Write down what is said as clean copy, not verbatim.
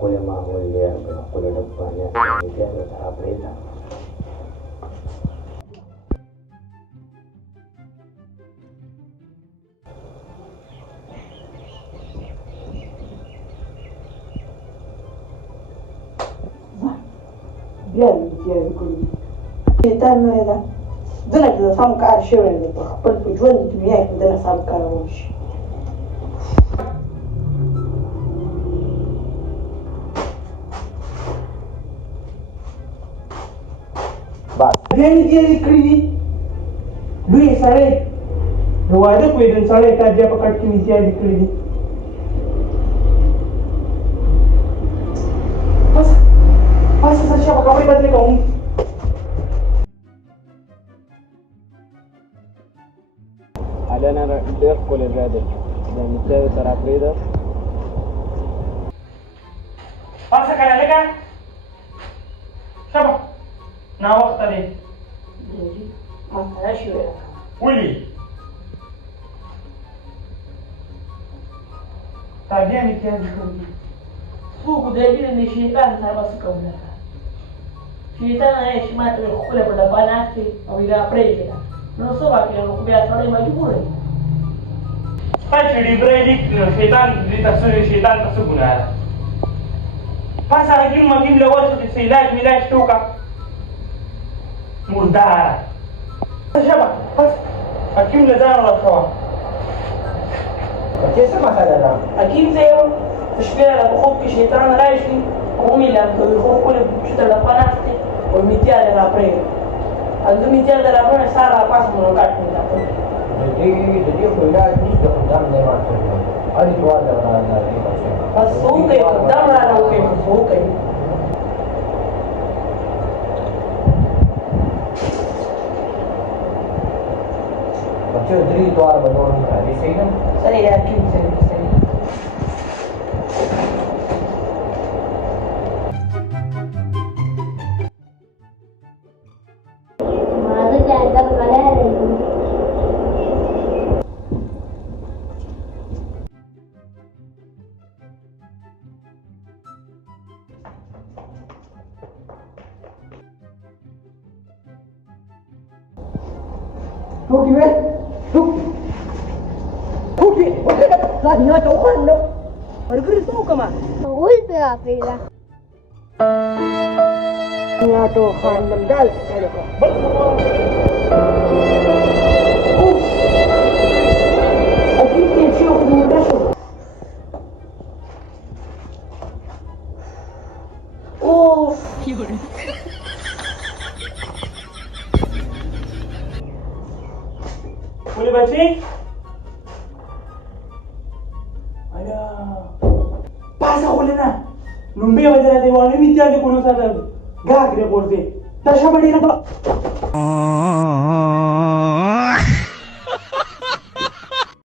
berkulit mahal ya, berkulit depannya. Itu ada tahap beda. Biar dia berkulit. Kita mana? Jangan kita sama kar share ni tu. Apa tujuan dunia kita nak sama kar ush. Dia dikri dua sare dua ada kuidan sare tak dia pakai kini dia dikri pas siapa kau ibarat ni kau علينا نركل الرادل إذا نتلاقي ترى بريدر Masa kaya kan? Siapa? Nawak tadi. Jadi, masalah siapa? Uli. Tadi yang dia dikuni. Suku dia ni syaitan sama suka benar. Syaitan ayah cuma tu khula pada panasi, awira pray kita. Não sou aquele que começa a ler mais de burro. Pai, se livre ele, syaitan, ele tak suruh syaitan tak suruh guna. Pasal lagi makin lewat tu silap milaj tu ka murdar. Siapa? Pas, hakim lazar Allah sawa. Macam masalah dah. Hakim zero. Mishkila la بخوف في شيطان رايشي قومي لا بخوف كل بشتى لا فناستي والمثال لا بري الدم مثال لا بري صار باس من الكات من تقول jadi kuliah ini sudah pernah menerima hari dua ada بس هو كيف قدام لا هو كيف هو كيف macam dari itu ada banyak hari sih kan saya yakin saya Lúc đi về, lúc đi, là nhà cháu khăn đâu, mà cứ sao cơ mà? Ôi bia bia. Nhà cháu khăn làm gal, cái đó. Aqui tem tio do deixa. Oh, boleh baca? Ada. Pasa boleh na. Numbe wajah dewa ni mitiya ke kono sa gag re borte. Tasha badi na.